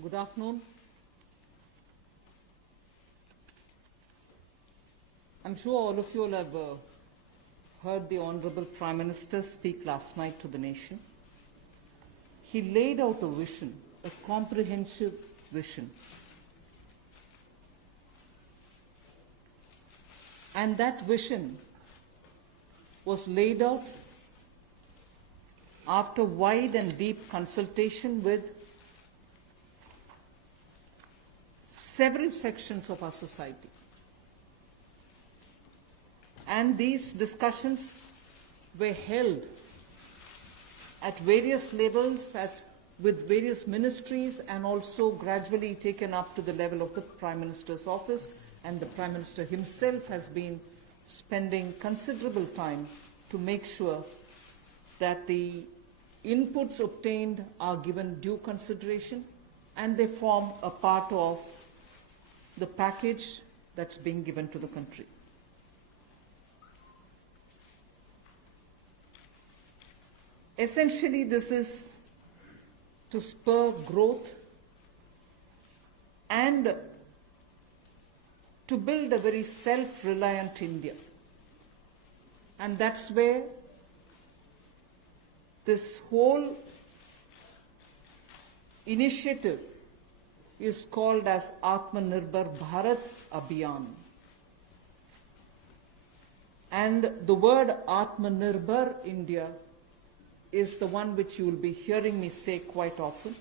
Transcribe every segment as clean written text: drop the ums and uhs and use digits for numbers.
Good afternoon. I'm sure all of you will have heard the Honorable Prime Minister speak last night to the nation. He laid out a vision, a comprehensive vision. And that vision was laid out after wide and deep consultation with several sections of our society. And these discussions were held at various levels, with various ministries, and also gradually taken up to the level of the Prime Minister's office. And the Prime Minister himself has been spending considerable time to make sure that the inputs obtained are given due consideration and they form a part of the package that's being given to the country. Essentially, this is to spur growth and to build a very self-reliant India. And that's where this whole initiative is called as Aatmanirbhar Bharat Abhiyan. And the word Aatmanirbhar India is the one which you will be hearing me say quite often.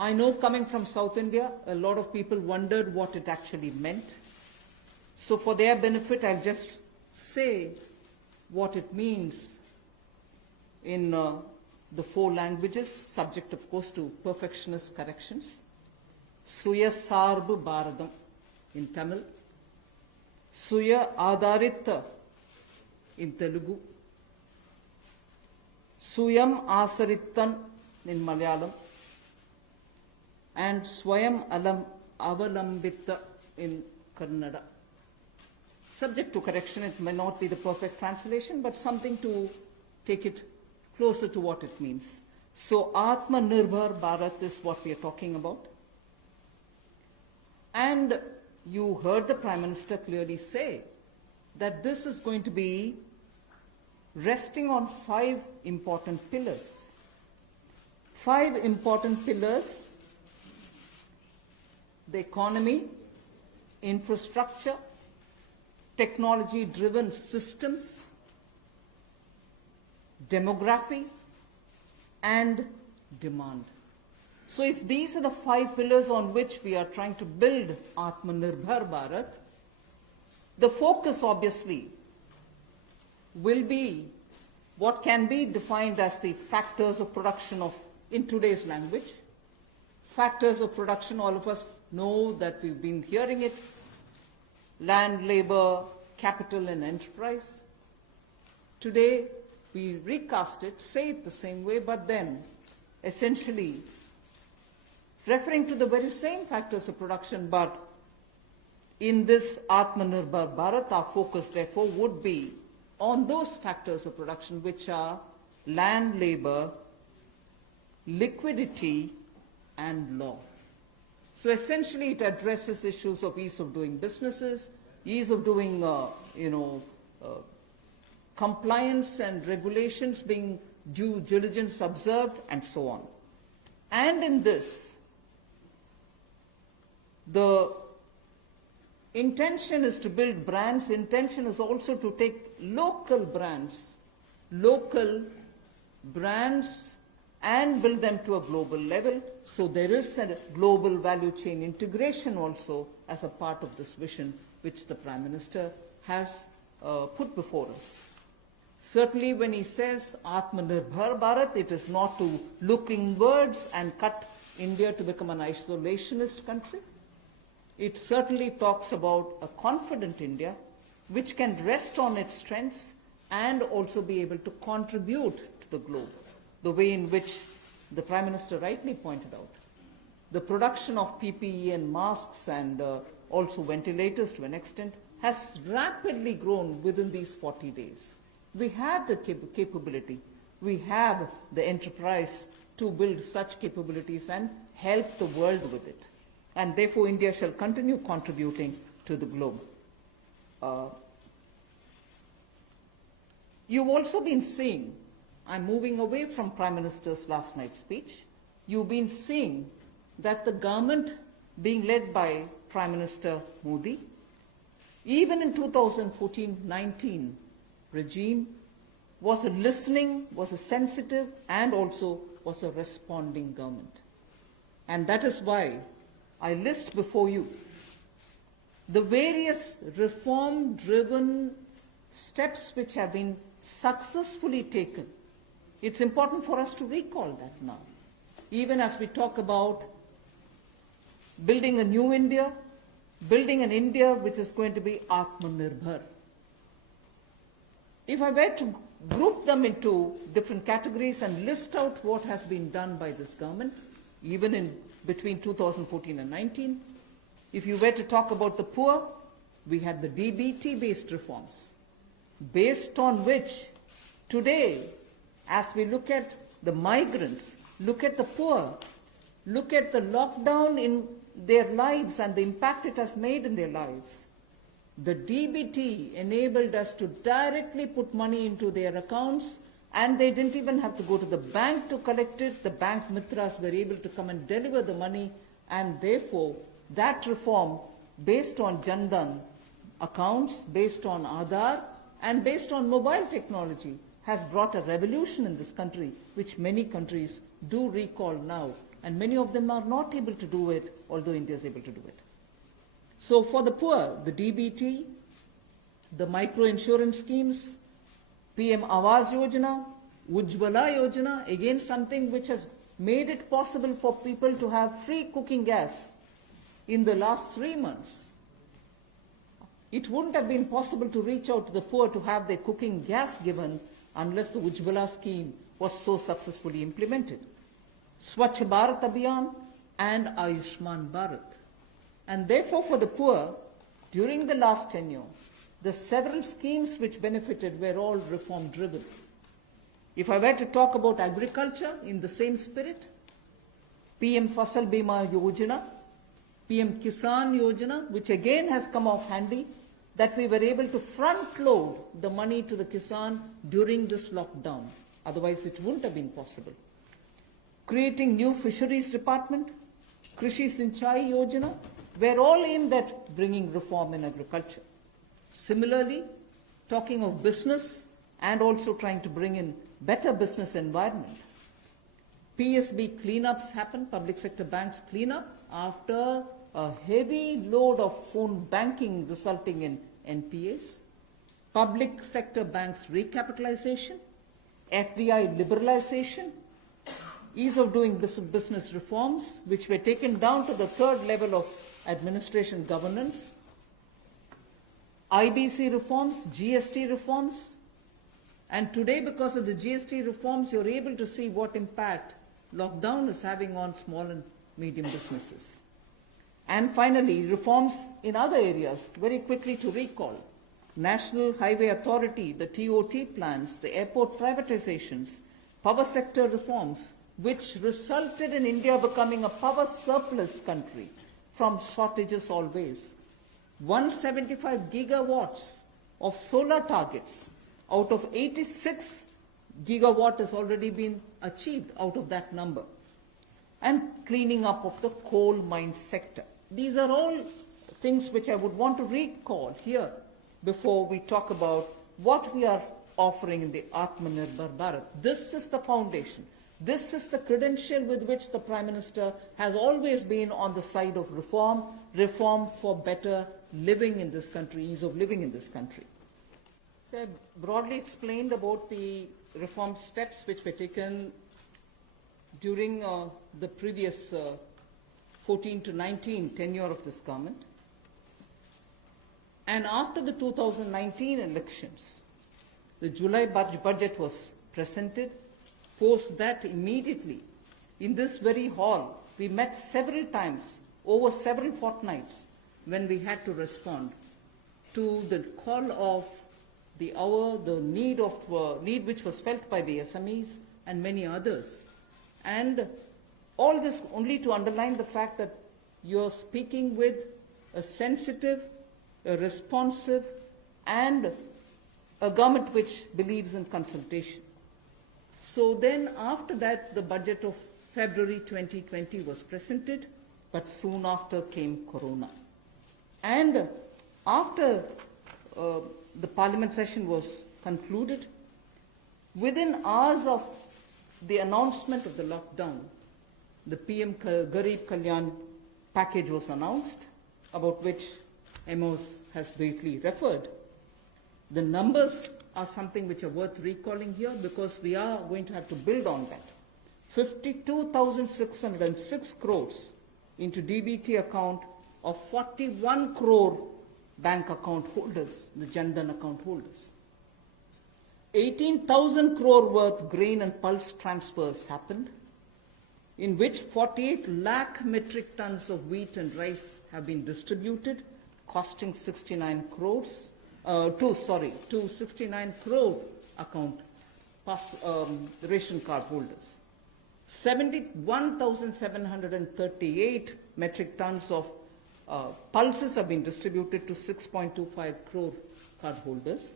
I know, coming from South India, a lot of people wondered what it actually meant. So for their benefit, I'll just say what it means in the 4 languages, subject of course to perfectionist corrections. Suya Sarbu Bharadam in Tamil, Suya Adharita in Telugu, Suyam Asarittan in Malayalam, and Swayam Avalambita in Kannada. Subject to correction, it may not be the perfect translation, but something to take it closer to what it means. So Aatmanirbhar Bharat is what we are talking about. And you heard the Prime Minister clearly say that this is going to be resting on 5 important pillars. 5 important pillars: the economy, infrastructure, technology-driven systems, demography, and demand. So if these are the 5 pillars on which we are trying to build Aatmanirbhar Bharat, the focus obviously will be what can be defined as the factors of production in today's language. Factors of production, all of us know that we've been hearing it: land, labor, capital, and enterprise. Today, we recast it, say it the same way, but then essentially referring to the very same factors of production, but in this Aatmanirbhar Bharat, our focus therefore would be on those factors of production which are land, labor, liquidity, and law. So essentially it addresses issues of ease of doing businesses, ease of doing compliance and regulations being due diligence observed, and so on. And in this, the intention is to build brands. Intention is also to take local brands, and build them to a global level. So there is a global value chain integration also as a part of this vision which the Prime Minister has put before us. Certainly when he says Aatmanirbhar Bharat, it is not to look inwards and cut India to become an isolationist country. It certainly talks about a confident India which can rest on its strengths and also be able to contribute to the globe, the way in which the Prime Minister rightly pointed out. The production of PPE and masks and also ventilators to an extent has rapidly grown within these 40 days. We have the capability. we have the enterprise to build such capabilities and help the world with it. And therefore, India shall continue contributing to the globe. You've also been seeing, I'm moving away from Prime Minister's last night's speech, you've been seeing that the government being led by Prime Minister Modi, even in 2014-19 regime, was a listening, was a sensitive, and also was a responding government. And that is why I list before you the various reform-driven steps which have been successfully taken. It's important for us to recall that now. Even as we talk about building a new India, building an India which is going to be Aatmanirbhar. If I were to group them into different categories and list out what has been done by this government, even in between 2014 and 19, if you were to talk about the poor, we had the DBT-based reforms, based on which today, as we look at the migrants, look at the poor, look at the lockdown in their lives and the impact it has made in their lives, the DBT enabled us to directly put money into their accounts, and they didn't even have to go to the bank to collect it. The bank mitras were able to come and deliver the money, and therefore that reform based on Jan Dhan accounts, based on Aadhaar, and based on mobile technology has brought a revolution in this country, which many countries do recall now, and many of them are not able to do it, although India is able to do it. So for the poor, the DBT, the micro-insurance schemes, PM Awas Yojana, Ujjwala Yojana, again something which has made it possible for people to have free cooking gas in the last 3 months. It wouldn't have been possible to reach out to the poor to have their cooking gas given unless the Ujjwala scheme was so successfully implemented. Swachh Bharat Abhiyan and Ayushman Bharat. And therefore for the poor, during the last tenure, the several schemes which benefited were all reform driven. If I were to talk about agriculture in the same spirit, PM Fasal Bima Yojana, PM Kisan Yojana, which again has come off handy, that we were able to front load the money to the Kisan during this lockdown. Otherwise it wouldn't have been possible. Creating new fisheries department, Krishi Sinchai Yojana, were all aimed at bringing reform in agriculture. Similarly, talking of business and also trying to bring in better business environment. PSB cleanups happened, public sector banks cleanup, after a heavy load of phone banking resulting in NPAs. Public sector banks recapitalization, FDI liberalization, ease of doing business reforms, which were taken down to the third level of administration governance, IBC reforms, GST reforms, and today because of the GST reforms, you're able to see what impact lockdown is having on small and medium businesses. And finally, reforms in other areas, very quickly to recall. National Highway Authority, the TOT plans, the airport privatizations, power sector reforms, which resulted in India becoming a power surplus country from shortages always. 175 gigawatts of solar targets out of 86 gigawatt has already been achieved out of that number. And cleaning up of the coal mine sector. These are all things which I would want to recall here before we talk about what we are offering in the Aatmanirbhar Bharat. This is the foundation. This is the credential with which the Prime Minister has always been on the side of reform, reform for better living in this country, ease of living in this country. So I broadly explained about the reform steps which were taken during the previous 14 to 19 tenure of this government. And after the 2019 elections, the July budget was presented. Post that, immediately, in this very hall, we met several times, over several fortnights, when we had to respond to the call of the hour, the need which was felt by the SMEs and many others. And all this only to underline the fact that you're speaking with a sensitive, a responsive, and a government which believes in consultation. So then after that, the budget of February 2020 was presented, but soon after came Corona. And after the Parliament session was concluded, within hours of the announcement of the lockdown, the PM Garib Kalyan package was announced, about which Amos has briefly referred. The numbers are something which are worth recalling here because we are going to have to build on that. 52,606 crores into DBT account of 41 crore bank account holders, the Jan Dhan account holders. 18,000 crore worth grain and pulse transfers happened, in which 48 lakh metric tons of wheat and rice have been distributed, costing 69 crores, to 69 crore account ration card holders. 71,738 metric tons of pulses have been distributed to 6.25 crore card holders.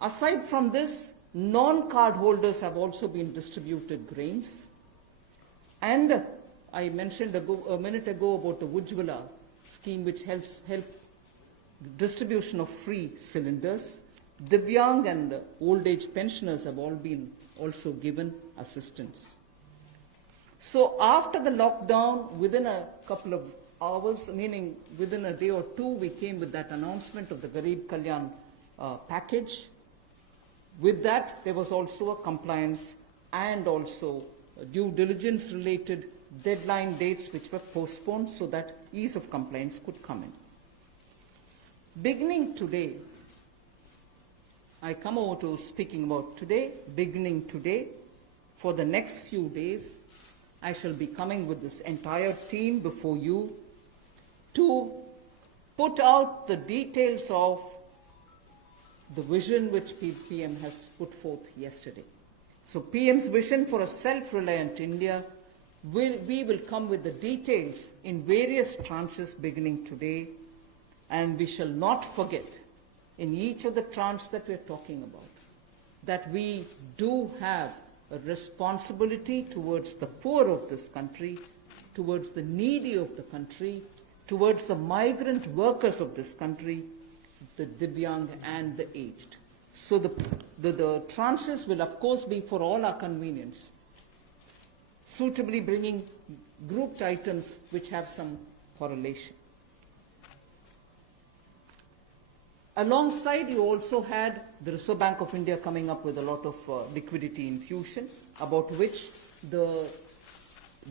Aside from this, non-card holders have also been distributed grains. And I mentioned a minute ago about the Ujjwala scheme, which helps distribution of free cylinders. Divyang and old age pensioners have all been also given assistance. So after the lockdown, within a couple of hours, meaning within a day or two, we came with that announcement of the Garib Kalyan package. With that, there was also a compliance and also due diligence related deadline dates which were postponed so that ease of compliance could come in. Beginning today, I come over to speaking about today. Beginning today, for the next few days, I shall be coming with this entire team before you to put out the details of the vision which PM has put forth yesterday. So PM's vision for a self-reliant India, we will come with the details in various tranches beginning today, and we shall not forget in each of the tranches that we are talking about that we do have a responsibility towards the poor of this country, towards the needy of the country, towards the migrant workers of this country, the Divyang and the aged. So the tranches will of course be for all our convenience, suitably bringing grouped items which have some correlation. Alongside, you also had the Reserve Bank of India coming up with a lot of liquidity infusion, about which the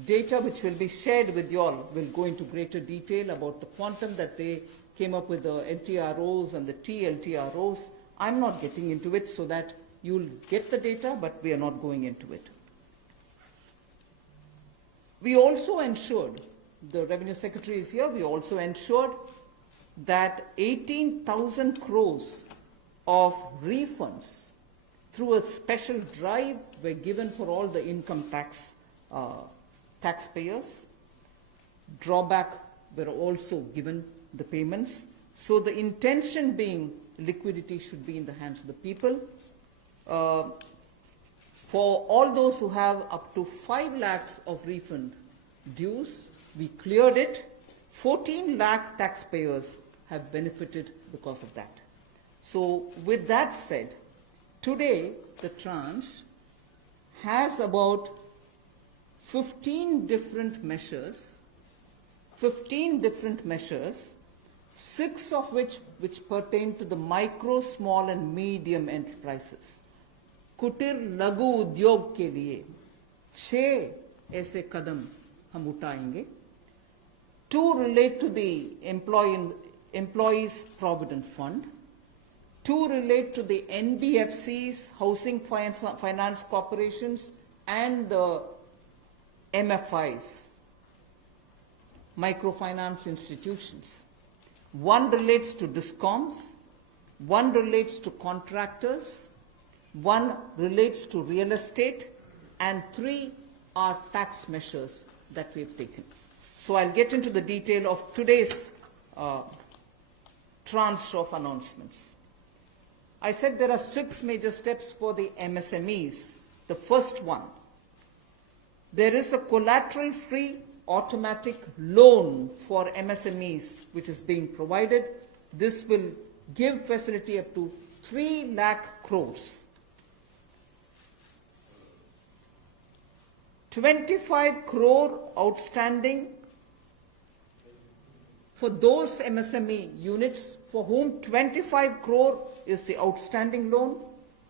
data which will be shared with you all will go into greater detail about the quantum that they came up with, the LTROs and the TLTROs. I'm not getting into it so that you'll get the data, but we are not going into it. We also ensured, the Revenue Secretary is here, we also ensured that 18,000 crores of refunds through a special drive were given for all the income tax taxpayers. Drawback were also given the payments. So the intention being liquidity should be in the hands of the people. For all those who have up to 5 lakhs of refund dues, we cleared it. 14 lakh taxpayers have benefited because of that. So with that said, today the tranche has about 15 different measures, 6 of which pertain to the micro, small and medium enterprises. कुटीर लघु उद्योग के लिए 6 ऐसे कदम हम उठाएंगे. 2 relate to the Employees Provident Fund. 2 relate to the NBFCs, Housing Finance Corporations, and the MFIs, microfinance institutions. 1 relates to DISCOMs, one relates to contractors, one relates to real estate, and 3 are tax measures that we've taken. So I'll get into the detail of today's tranche of announcements. I said there are 6 major steps for the MSMEs. The first one, there is a collateral-free automatic loan for MSMEs which is being provided. This will give facility up to 3 lakh crores. 25 crore outstanding for those MSME units for whom 25 crore is the outstanding loan,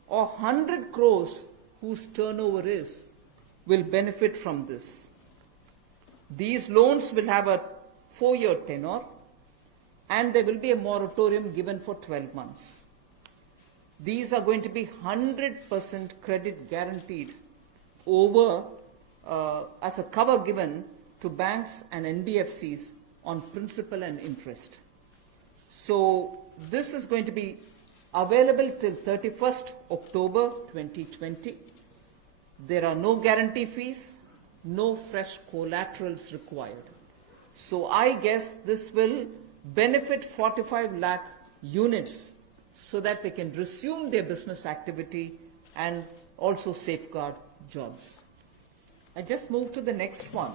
or 100 crores whose turnover will benefit from this. These loans will have a 4-year tenure, and there will be a moratorium given for 12 months. These are going to be 100% credit guaranteed over as a cover given to banks and NBFCs on principal and interest. So this is going to be available till 31st October 2020. There are no guarantee fees, no fresh collaterals required. So I guess this will benefit 45 lakh units so that they can resume their business activity and also safeguard jobs. I just moved to the next one,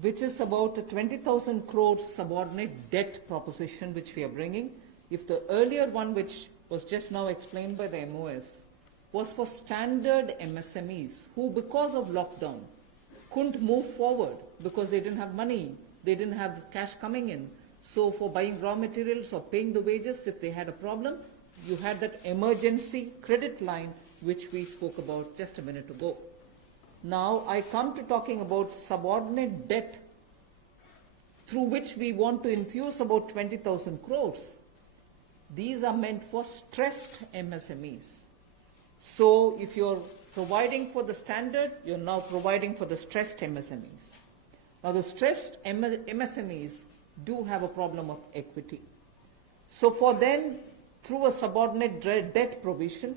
which is about a 20,000 crore subordinate debt proposition which we are bringing. If the earlier one, which was just now explained by the MOS, was for standard MSMEs who, because of lockdown, couldn't move forward because they didn't have money, they didn't have cash coming in. So for buying raw materials or paying the wages, if they had a problem, you had that emergency credit line which we spoke about just a minute ago. Now I come to talking about subordinate debt through which we want to infuse about 20,000 crores. These are meant for stressed MSMEs. So if you're providing for the standard, you're now providing for the stressed MSMEs. Now the stressed MSMEs do have a problem of equity. So for them, through a subordinate debt provision,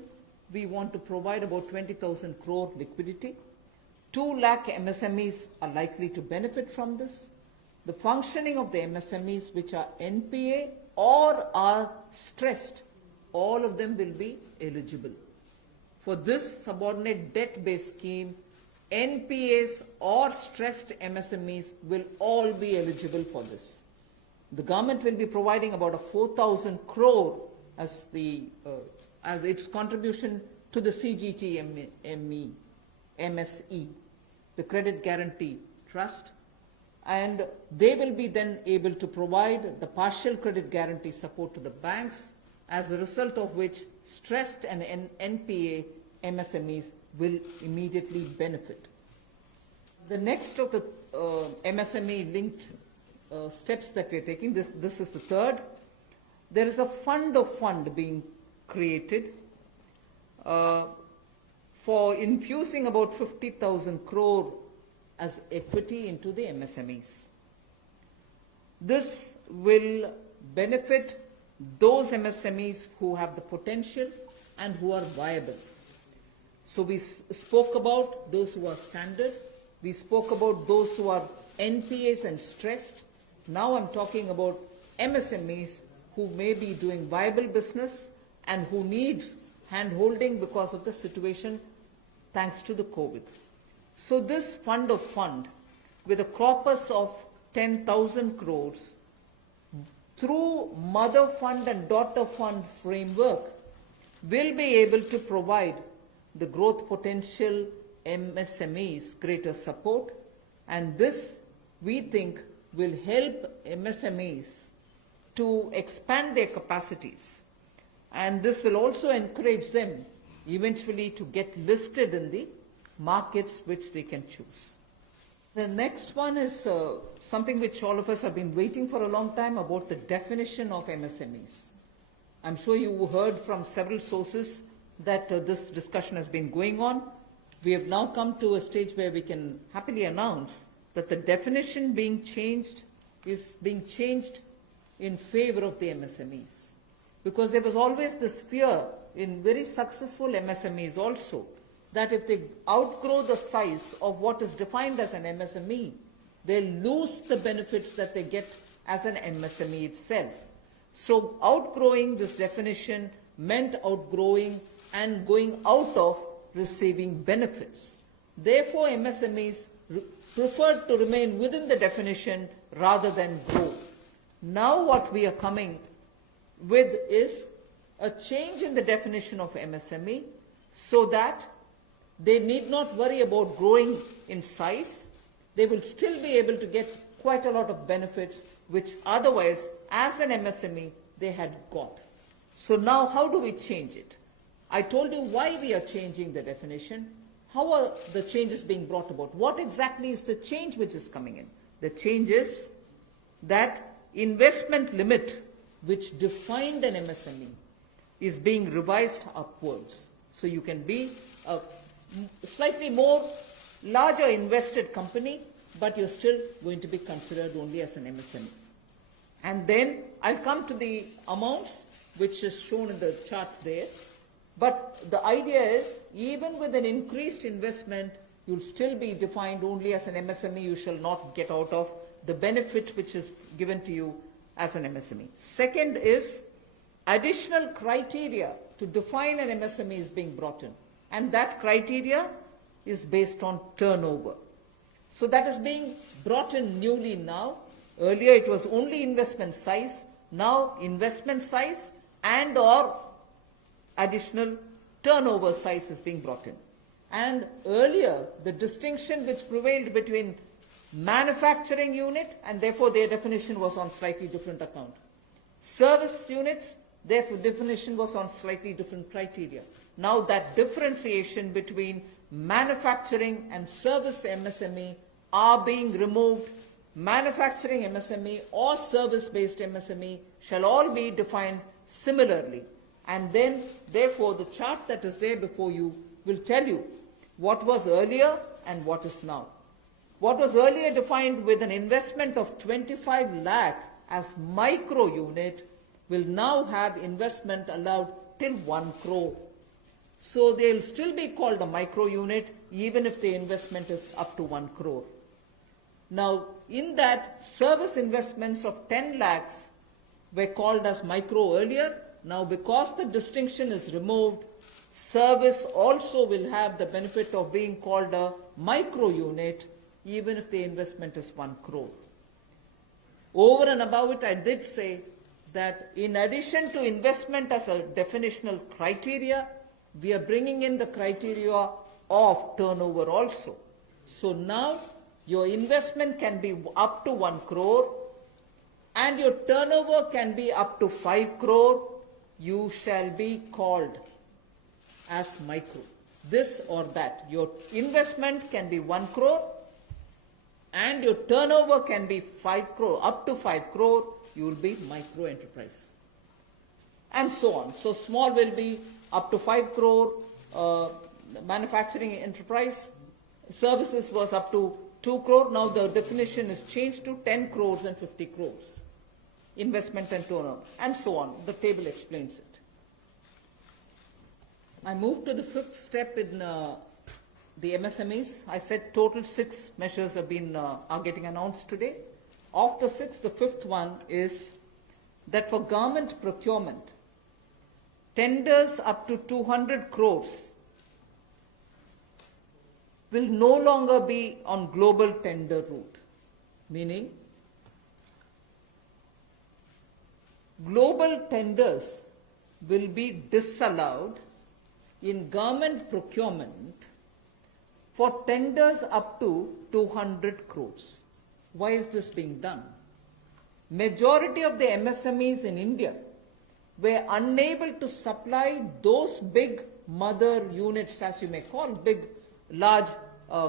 we want to provide about 20,000 crore liquidity. 2 lakh MSMEs are likely to benefit from this. The functioning of the MSMEs which are NPA or are stressed, all of them will be eligible. For this subordinate debt-based scheme, NPAs or stressed MSMEs will all be eligible for this. The government will be providing about a 4,000 crore as its contribution to the CGTME, MSE, the Credit Guarantee Trust, and they will be then able to provide the partial credit guarantee support to the banks, as a result of which stressed and NPA MSMEs will immediately benefit. The next of the MSME linked steps that we are taking, this is the third. There is a fund of fund being created for infusing about 50,000 crore as equity into the MSMEs. This will benefit those MSMEs who have the potential and who are viable. So we spoke about those who are standard. We spoke about those who are NPAs and stressed. Now I'm talking about MSMEs who may be doing viable business and who need hand-holding because of the situation thanks to the COVID. So this fund of fund, with a corpus of 10,000 crores, through mother fund and daughter fund framework, will be able to provide the growth potential MSMEs greater support, and this, we think, will help MSMEs to expand their capacities, and this will also encourage them eventually to get listed in the markets which they can choose. The next one is something which all of us have been waiting for a long time, about the definition of MSMEs. I'm sure you heard from several sources that this discussion has been going on. We have now come to a stage where we can happily announce that the definition being changed is being changed in favor of the MSMEs. Because there was always this fear in very successful MSMEs also that if they outgrow the size of what is defined as an MSME, they lose the benefits that they get as an MSME itself. So outgrowing this definition meant outgrowing and going out of receiving benefits. Therefore, MSMEs preferred to remain within the definition rather than grow. Now what we are coming with is a change in the definition of MSME so that they need not worry about growing in size. They will still be able to get quite a lot of benefits which otherwise, as an MSME, they had got. So now how do we change it? I told you why we are changing the definition. How are the changes being brought about? What exactly is the change which is coming in? The change is that investment limit which defined an MSME is being revised upwards. So you can be a slightly more larger invested company, but you're still going to be considered only as an MSME. And then I'll come to the amounts which is shown in the chart there. But the idea is, even with an increased investment, you'll still be defined only as an MSME. You shall not get out of the benefit which is given to you as an MSME. Second is, additional criteria to define an MSME is being brought in. And that criteria is based on turnover. So that is being brought in newly now. Earlier it was only investment size. Now investment size and or additional turnover size is being brought in. And earlier, the distinction which prevailed between manufacturing unit, and therefore their definition was on slightly different account. Service units, their definition was on slightly different criteria. Now that differentiation between manufacturing and service MSME are being removed. Manufacturing MSME or service-based MSME shall all be defined similarly. And then, therefore, the chart that is there before you will tell you what was earlier and what is now. What was earlier defined with an investment of 25 lakh as micro unit will now have investment allowed till 1 crore. So they will still be called a micro unit even if the investment is up to 1 crore. Now, in that, service investments of 10 lakhs were called as micro earlier. Now, because the distinction is removed, service also will have the benefit of being called a micro unit even if the investment is 1 crore. Over and above it, I did say that in addition to investment as a definitional criteria, we are bringing in the criteria of turnover also. So now your investment can be up to 1 crore and your turnover can be up to 5 crore. You shall be called as micro. This or that. Your investment can be 1 crore and your turnover can be 5 crore. Up to 5 crore, you will be micro enterprise. And so on. So small will be up to 5 crore, manufacturing enterprise. Services was up to 2 crore. Now the definition is changed to 10 crores and 50 crores. Investment and turnover, and so on. The table explains it. I move to the fifth step in the MSMEs. I said total 6 measures have been are getting announced today. Of the 6, the fifth one is that for government procurement, tenders up to 200 crores will no longer be on global tender route, meaning global tenders will be disallowed in government procurement for tenders up to 200 crores. Why is this being done? Majority of the MSMEs in India were unable to supply those big mother units, as you may call, big, large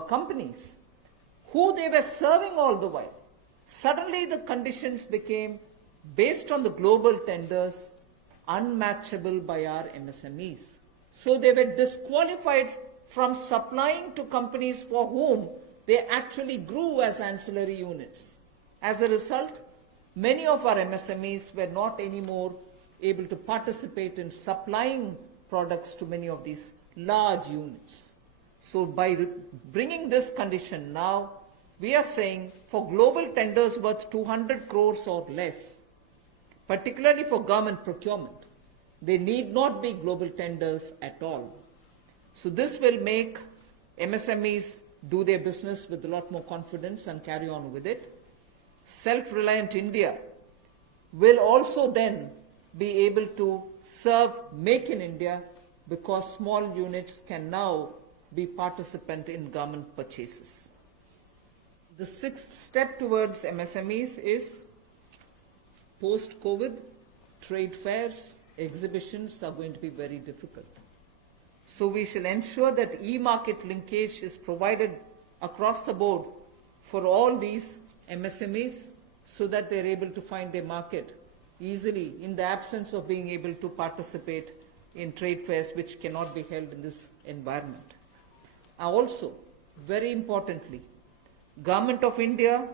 companies, who they were serving all the while. Suddenly the conditions became, based on the global tenders, unmatchable by our MSMEs. So they were disqualified from supplying to companies for whom they actually grew as ancillary units. As a result, many of our MSMEs were not anymore able to participate in supplying products to many of these large units. So by bringing this condition now, we are saying for global tenders worth 200 crores or less, particularly for government procurement, they need not be global tenders at all. So this will make MSMEs do their business with a lot more confidence and carry on with it. Self-reliant India will also then be able to serve Make in India, because small units can now be participant in government purchases. The sixth step towards MSMEs is post-COVID, trade fairs, exhibitions are going to be very difficult. So we shall ensure that e-market linkage is provided across the board for all these MSMEs so that they're able to find their market easily in the absence of being able to participate in trade fairs which cannot be held in this environment. Also, very importantly, Government of India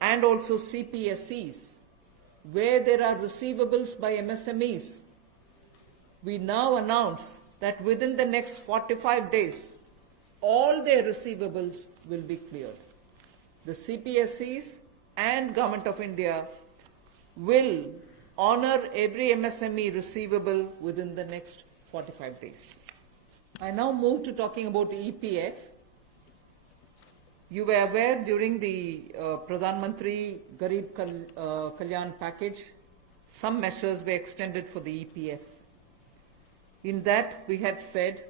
and also CPSEs, where there are receivables by MSMEs, we now announce that within the next 45 days, all their receivables will be cleared. The CPSEs and Government of India will honor every MSME receivable within the next 45 days. I now move to talking about EPF. You were aware during the Pradhan Mantri Garib Kalyan package, some measures were extended for the EPF. In that, we had said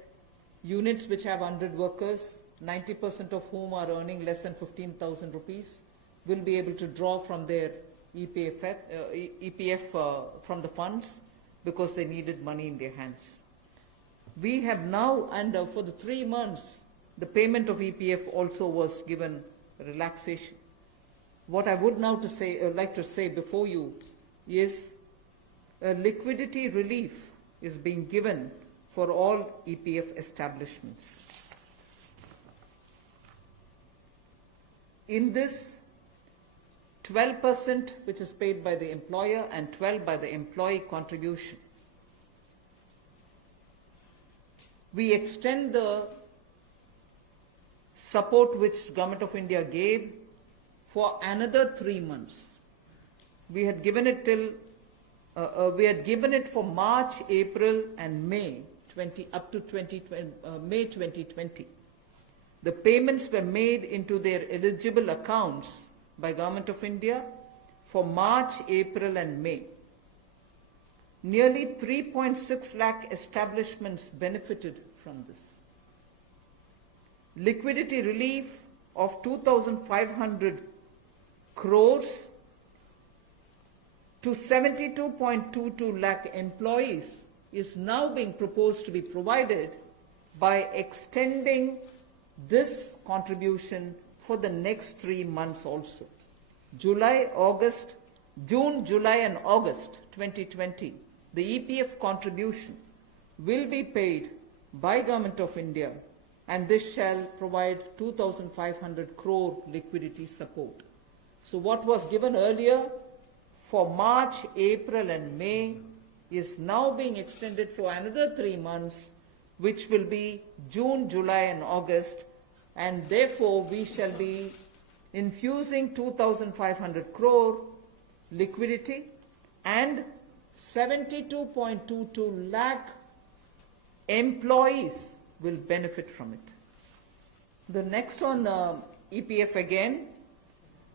units which have 100 workers, 90% of whom are earning less than 15,000 rupees, will be able to draw from their EPF from the funds because they needed money in their hands. We have now, and for the 3 months, the payment of EPF also was given relaxation. What I would now like to say before you is liquidity relief is being given for all EPF establishments. In this, 12% which is paid by the employer and 12% by the employee contribution. We extend the support which Government of India gave for another 3 months. We had given it till for March, April, and May up to May 2020. The payments were made into their eligible accounts by Government of India for March, April, and May. Nearly 3.6 lakh establishments benefited from this. Liquidity relief of 2,500 crores to 72.22 lakh employees is now being proposed to be provided by extending this contribution for the next 3 months also. June, July, and August 2020, the EPF contribution will be paid by Government of India, and this shall provide 2,500 crore liquidity support. So what was given earlier for March, April, and May is now being extended for another 3 months, which will be June, July, and August, and therefore we shall be infusing 2,500 crore liquidity, and 72.22 lakh employees will benefit from it. The next on EPF again,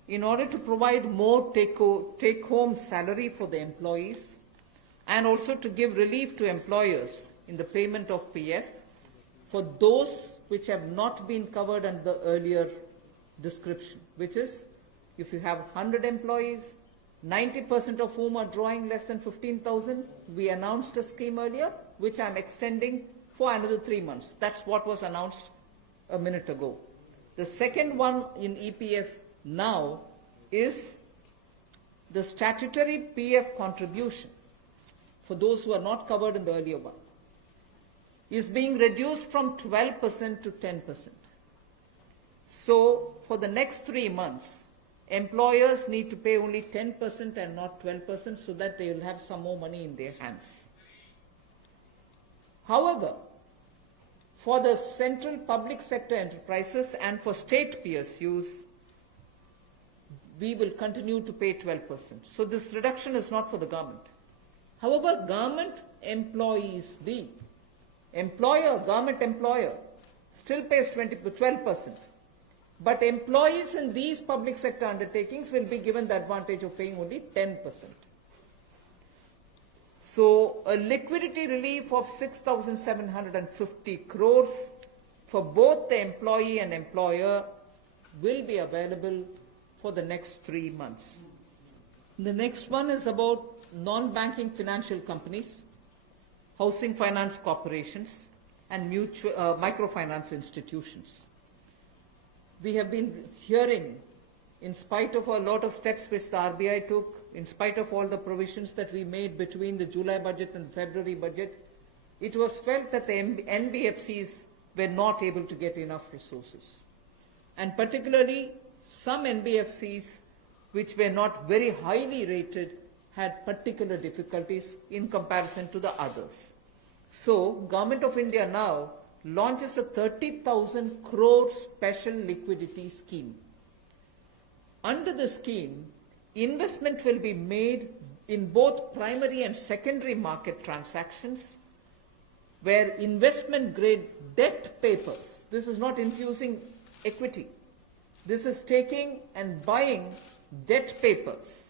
in order to provide more take-home salary for the employees and also to give relief to employers in the payment of PF for those which have not been covered under the earlier description, which is if you have 100 employees, 90% of whom are drawing less than 15,000, we announced a scheme earlier, which I'm extending for another 3 months. That's what was announced a minute ago. The second one in EPF now is the statutory PF contribution for those who are not covered in the earlier one is being reduced from 12% to 10%. So for the next 3 months, employers need to pay only 10% and not 12% so that they will have some more money in their hands. However, for the central public sector enterprises and for state PSUs, we will continue to pay 12%. So this reduction is not for the government. However, government employees, the government employer, still pays 12%. But employees in these public sector undertakings will be given the advantage of paying only 10%. So a liquidity relief of 6,750 crores for both the employee and employer will be available for the next 3 months. The next one is about non-banking financial companies, housing finance corporations, and microfinance institutions. We have been hearing, in spite of a lot of steps which the RBI took, in spite of all the provisions that we made between the July budget and the February budget, it was felt that the NBFCs were not able to get enough resources. And particularly, some NBFCs which were not very highly rated had particular difficulties in comparison to the others. So, Government of India now launches a 30,000 crore special liquidity scheme. Under the scheme, investment will be made in both primary and secondary market transactions where investment grade debt papers, this is not infusing equity, this is taking and buying debt papers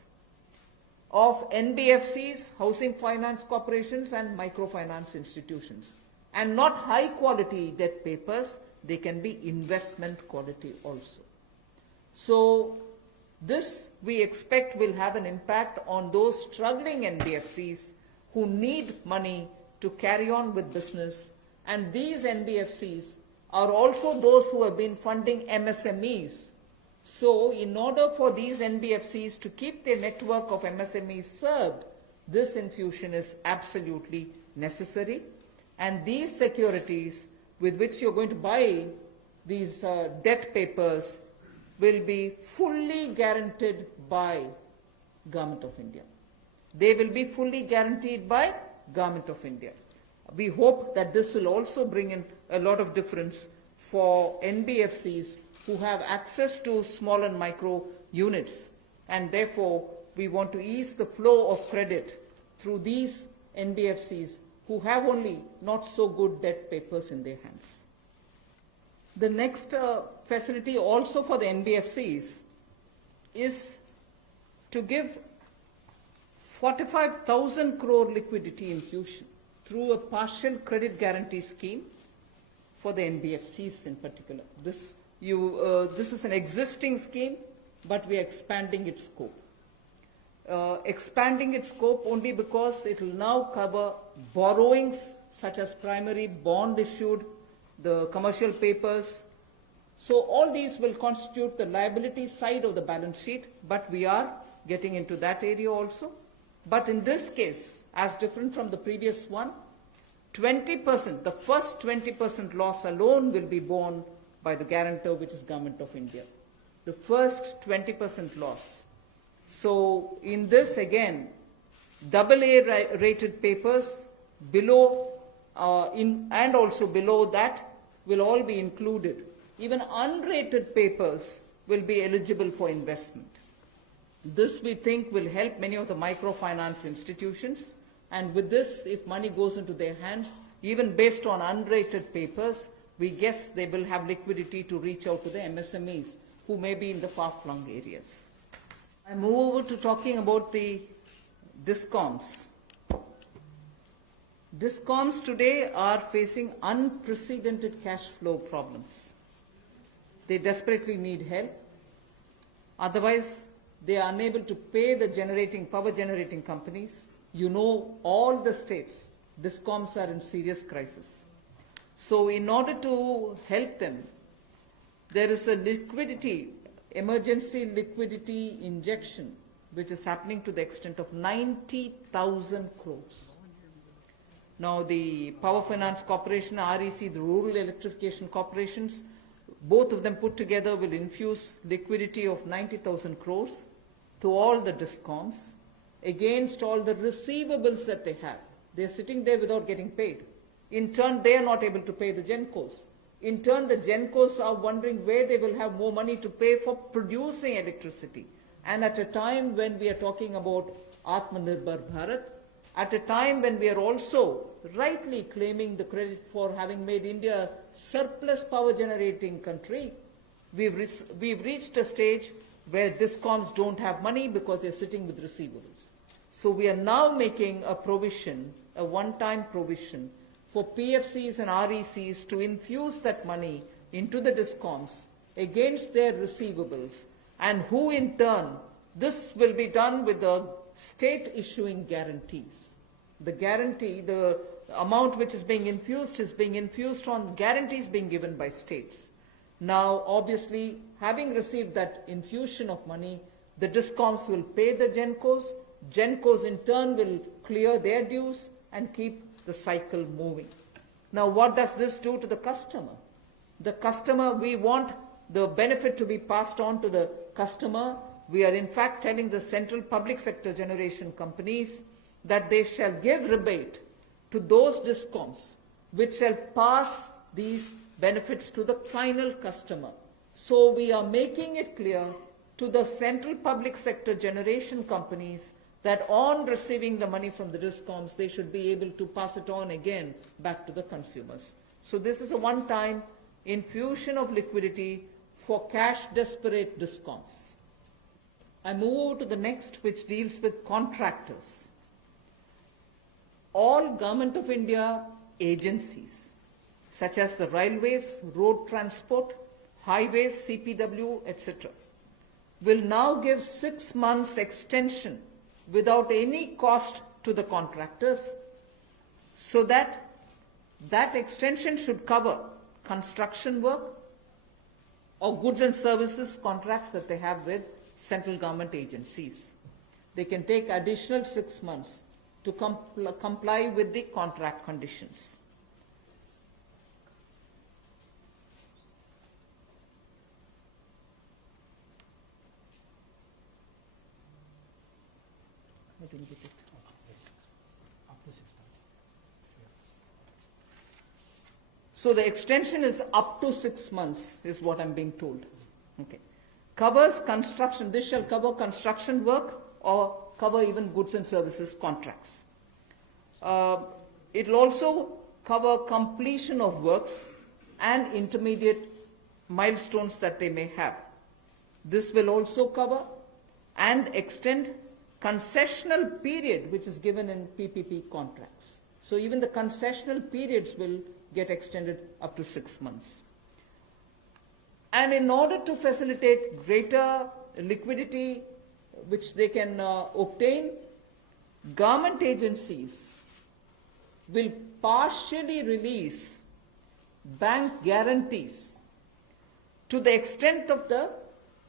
of NBFCs, housing finance corporations and microfinance institutions. And not high quality debt papers, they can be investment quality also. So this we expect will have an impact on those struggling NBFCs who need money to carry on with business. And these NBFCs are also those who have been funding MSMEs. So in order for these NBFCs to keep their network of MSMEs served, this infusion is absolutely necessary. And these securities with which you're going to buy these debt papers will be fully guaranteed by Government of India. They will be fully guaranteed by Government of India. We hope that this will also bring in a lot of difference for NBFCs who have access to small and micro units, and therefore we want to ease the flow of credit through these NBFCs who have only not so good debt papers in their hands. The next facility also for the NBFCs is to give 45,000 crore liquidity infusion through a partial credit guarantee scheme for the NBFCs in particular. This is an existing scheme, but we are expanding its scope. Expanding its scope only because it will now cover borrowings such as primary bond issued, the commercial papers. So all these will constitute the liability side of the balance sheet, but we are getting into that area also. But in this case, as different from the previous one, 20%, the first 20% loss alone will be borne by the guarantor, which is Government of India. The first 20% loss. So in this again, AA rated papers below and also below that will all be included. Even unrated papers will be eligible for investment. This we think will help many of the microfinance institutions, and with this, if money goes into their hands, even based on unrated papers, we guess they will have liquidity to reach out to the MSMEs who may be in the far-flung areas. I move over to talking about the DISCOMs. DISCOMs today are facing unprecedented cash flow problems. They desperately need help. Otherwise, they are unable to pay the power generating companies. You know, all the states, DISCOMs are in serious crisis. So in order to help them, there is a emergency liquidity injection, which is happening to the extent of 90,000 crores. Now the Power Finance Corporation, REC, the Rural Electrification Corporations, Both of them put together will infuse liquidity of 90,000 crores to all the DISCOMs against all the receivables that they have. They're sitting there without getting paid. In turn, they are not able to pay the GENCOs. In turn, the GENCOs are wondering where they will have more money to pay for producing electricity. And at a time when we are talking about Aatmanirbhar Bharat, at a time when we are also rightly claiming the credit for having made India a surplus power generating country, we've reached a stage where DISCOMs don't have money because they're sitting with receivables. So we are now making a provision, a one-time provision, for PFCs and RECs to infuse that money into the DISCOMs against their receivables, and who in turn, this will be done with the state issuing guarantees. The guarantee, the amount which is being infused on guarantees being given by states. Now, obviously, having received that infusion of money, the DISCOMs will pay the GENCOs. GENCOs in turn will clear their dues and keep the cycle moving. Now, what does this do to the customer? The customer, we want the benefit to be passed on to the customer. We are in fact telling the central public sector generation companies that they shall give rebate to those DISCOMs which shall pass these benefits to the final customer. So we are making it clear to the central public sector generation companies that on receiving the money from the DISCOMs, they should be able to pass it on again back to the consumers. So this is a one-time infusion of liquidity for cash-desperate DISCOMs. I move over to the next, which deals with contractors. All Government of India agencies, such as the railways, road transport, highways, CPW, etc., will now give 6 months extension without any cost to the contractors, so that that extension should cover construction work or goods and services contracts that they have with central government agencies. They can take additional 6 months to comply with the contract conditions. I didn't get it. Up to 6 months. So the extension is up to 6 months, is what I'm being told. Okay. Covers construction. This shall cover construction work or cover even goods and services contracts. It will also cover completion of works and intermediate milestones that they may have. This will also cover and extend concessional period which is given in PPP contracts. So even the concessional periods will get extended up to 6 months. And in order to facilitate greater liquidity which they can obtain, government agencies will partially release bank guarantees to the extent of the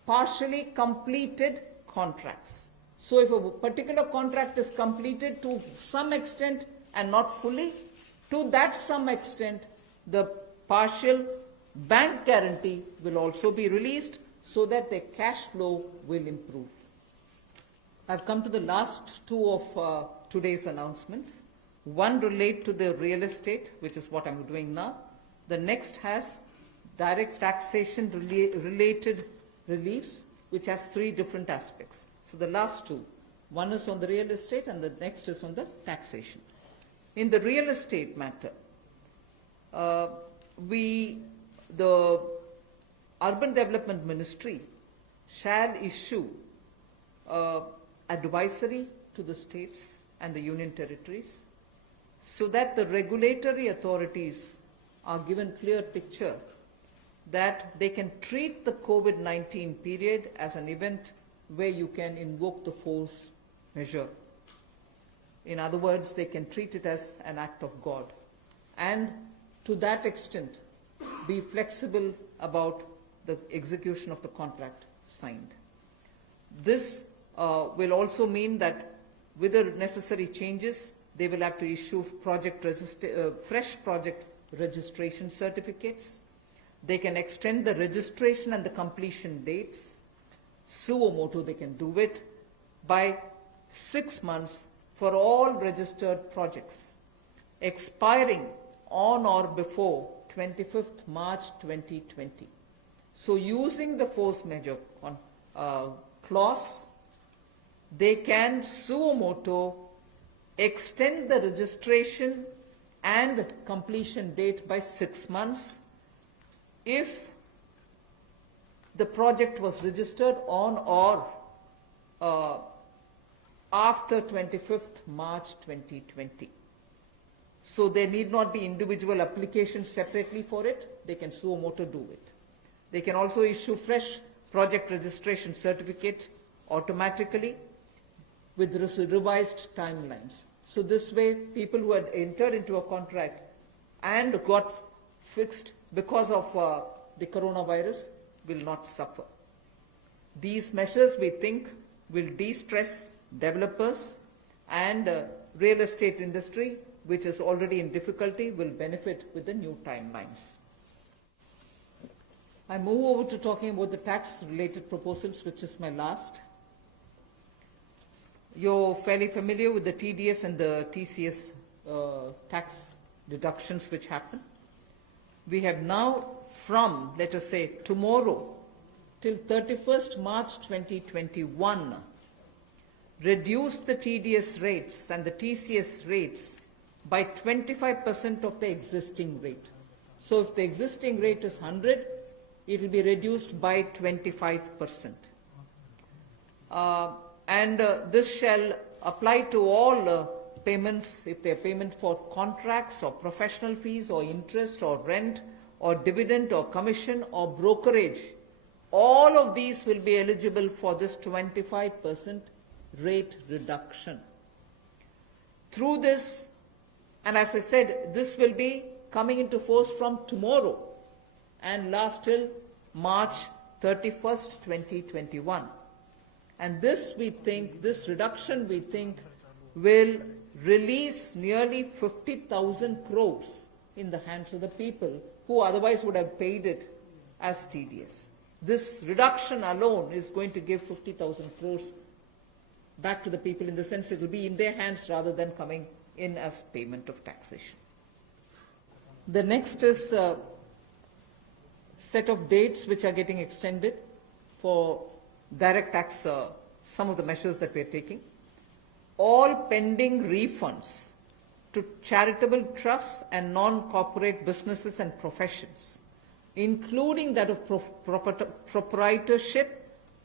partially completed contracts. So if a particular contract is completed to some extent and not fully, to that some extent, the partial bank guarantee will also be released so that the cash flow will improve. I've come to the last two of today's announcements. One relate to the real estate, which is what I'm doing now. The next has direct taxation related reliefs, which has 3 different aspects. So the last two, one is on the real estate and the next is on the taxation. In the real estate matter, the Urban Development Ministry shall issue advisory to the states and the union territories so that the regulatory authorities are given clear picture that they can treat the COVID-19 period as an event where you can invoke the force measure. In other words, they can treat it as an act of God. And to that extent, be flexible about the execution of the contract signed. This will also mean that with the necessary changes, they will have to issue fresh project registration certificates. They can extend the registration and the completion dates. Suo motu, they can do it by 6 months for all registered projects, expiring on or before 25th March 2020. So using the force majeure clause, they can suo motu extend the registration and completion date by 6 months if the project was registered on or after 25th March 2020. So there need not be individual applications separately for it. They can suo motu do it. They can also issue fresh project registration certificate automatically with revised timelines. So this way, people who had entered into a contract and got fixed because of the coronavirus will not suffer. These measures, we think, will de-stress developers, and real estate industry, which is already in difficulty, will benefit with the new timelines. I move over to talking about the tax-related proposals, which is my last. You're fairly familiar with the TDS and the TCS tax deductions which happen. We have now, from, let us say, tomorrow till 31st March 2021, reduced the TDS rates and the TCS rates by 25% of the existing rate. So if the existing rate is 100, it will be reduced by 25%. This shall apply to all payments, if they are payment for contracts or professional fees or interest or rent or dividend or commission or brokerage. All of these will be eligible for this 25% rate reduction. Through this, and as I said, this will be coming into force from tomorrow and last till March 31st, 2021. And this, we think, this reduction, we think, will release nearly 50,000 crores in the hands of the people who otherwise would have paid it as TDS. This reduction alone is going to give 50,000 crores back to the people, in the sense it will be in their hands rather than coming in as payment of taxation. The next is a set of dates which are getting extended for direct tax, some of the measures that we are taking. All pending refunds to charitable trusts and non-corporate businesses and professions, including that of proprietorship,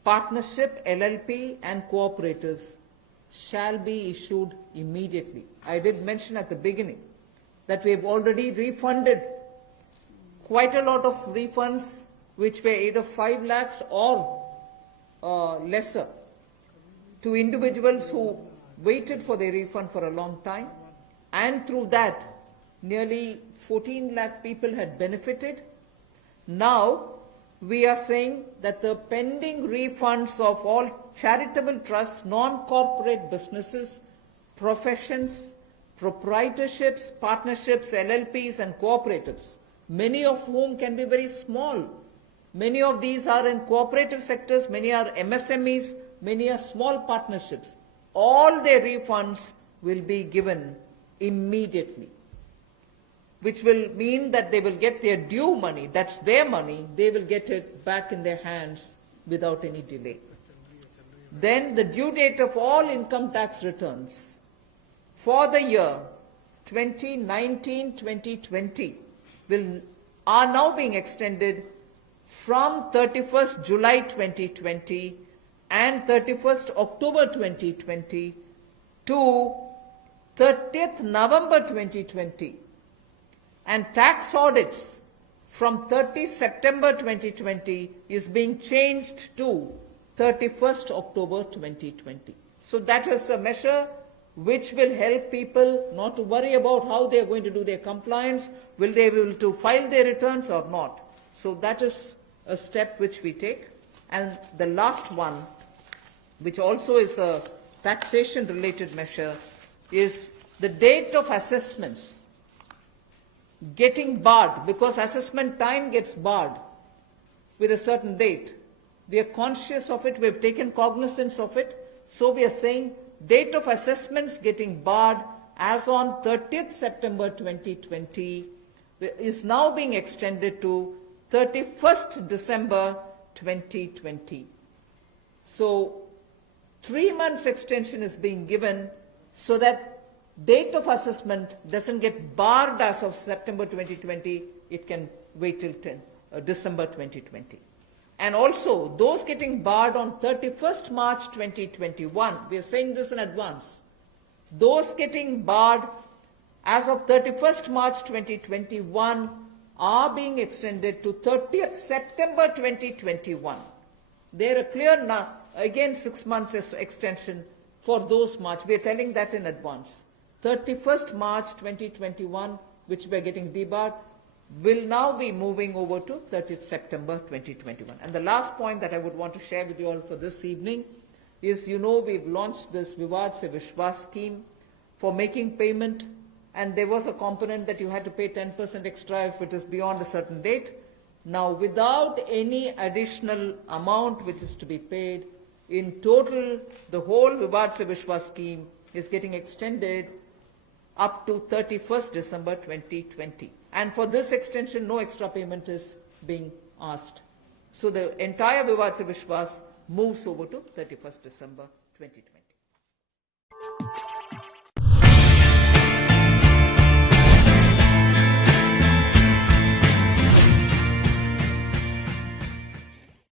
partnership, LLP and cooperatives, shall be issued immediately. I did mention at the beginning that we have already refunded quite a lot of refunds which were either 5 lakhs or lesser to individuals who waited for their refund for a long time, and through that nearly 14 lakh people had benefited. Now we are saying that the pending refunds of all charitable trusts, non-corporate businesses, professions, proprietorships, partnerships, LLPs and cooperatives, many of whom can be very small. Many of these are in cooperative sectors, many are MSMEs, many are small partnerships. All their refunds will be given immediately, which will mean that they will get their due money, that's their money, they will get it back in their hands without any delay. Then the due date of all income tax returns for the year 2019-2020 are now being extended from 31st July 2020 and 31st October 2020 to 30th November 2020. And tax audits from 30 September 2020 is being changed to 31st October 2020. So that is a measure which will help people not to worry about how they are going to do their compliance, will they be able to file their returns or not. So that is a step which we take. And the last one, which also is a taxation related measure, is the date of assessments getting barred because assessment time gets barred with a certain date. We are conscious of it, we have taken cognizance of it, so we are saying date of assessments getting barred as on 30th September 2020 is now being extended to 31st December 2020. So 3 months extension is being given so that date of assessment doesn't get barred as of September 2020, it can wait till December 2020. And also, those getting barred on 31st March 2021, we are saying this in advance, those getting barred as of 31st March 2021 are being extended to 30th September 2021. They're a clear, again 6 months extension for those March. We are telling that in advance. 31st March 2021, which we are getting debarred, will now be moving over to 30th September 2021. And the last point that I would want to share with you all for this evening is, you know, we've launched this Vivad Se Vishwas scheme for making payment, and there was a component that you had to pay 10% extra if it is beyond a certain date. Now, without any additional amount which is to be paid, in total, the whole Vivad Se Vishwas scheme is getting extended up to 31st December 2020. And for this extension, no extra payment is being asked. So the entire Vivad Se Vishwas moves over to 31st December 2020.